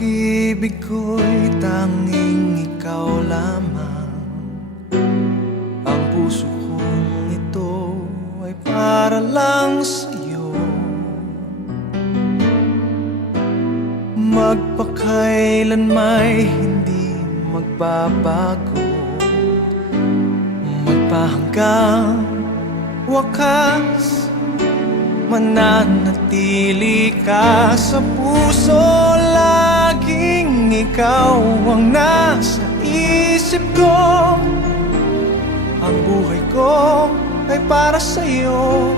pag-ibig ko'y tanging ikaw lamang. Ang puso kong ito ay para lang sa'yo. Magpakailan may hindi magbabago, magpahanggang wakas, mananatili ka sa puso. Laging ikaw ang nasa isip ko. Ang buhay ko ay para sa'yo.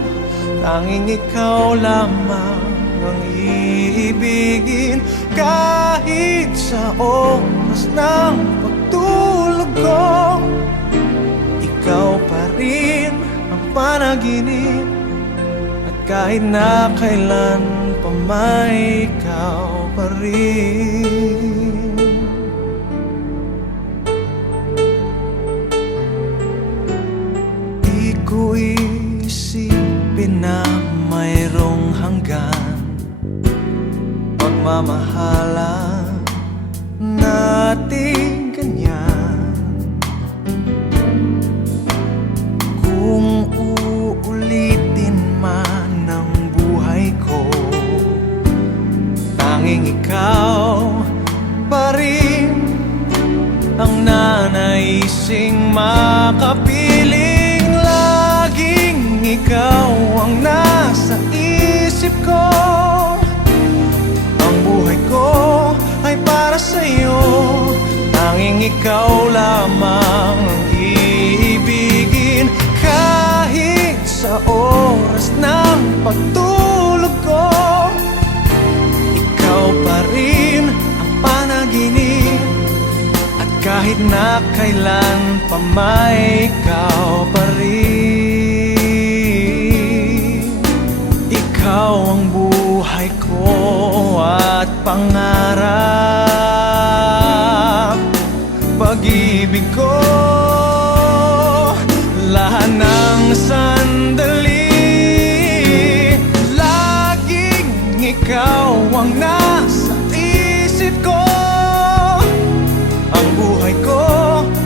Tanging ikaw lamang ang iibigin. Kahit sa oras ng pagtulog ko, ikaw pa rin ang panaginip. At kahit na kailan pa may ikaw pa rin. Di ko isipin na mayroong hanggan pagmamahalan natin ganyan. Kung uulitin man ang buhay ko, tanging ikaw pa rin ang nanaising makapiling. Laging ikaw ang nasa isip ko. Ang buhay ko ay para sa'yo. Tanging ikaw lamang ang iibigin. Kahit sa oras ng pagtulog ko, ikaw pa rin ang panaginip. At kahit na kailan pa may ikaw pa rin. Ikaw ang buhay ko at pangarap, pag-ibig ko, lahat ng sandali. Laging ikaw ang nasa isip ko. Ang buhay ko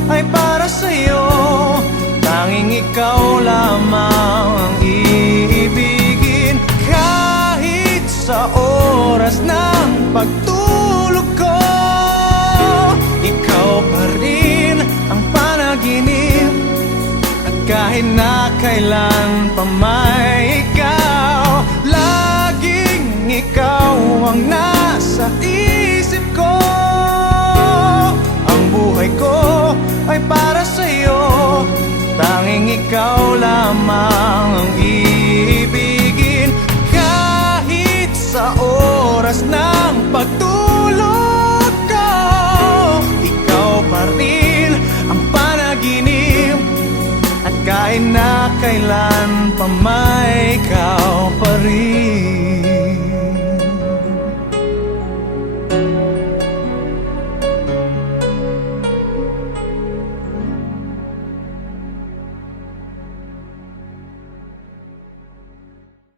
ay para sa'yo. Tanging ikaw lamang ang iibigin. Kahit sa oras ng pagtulog ko, ikaw pa rin ang panaginip. At kahit na kailan pa may ikaw, laging ikaw ang nasa isip ko. Ang buhay ko ay para sa'yo. Tanging ikaw lamang ang iibigin. Kahit sa oras na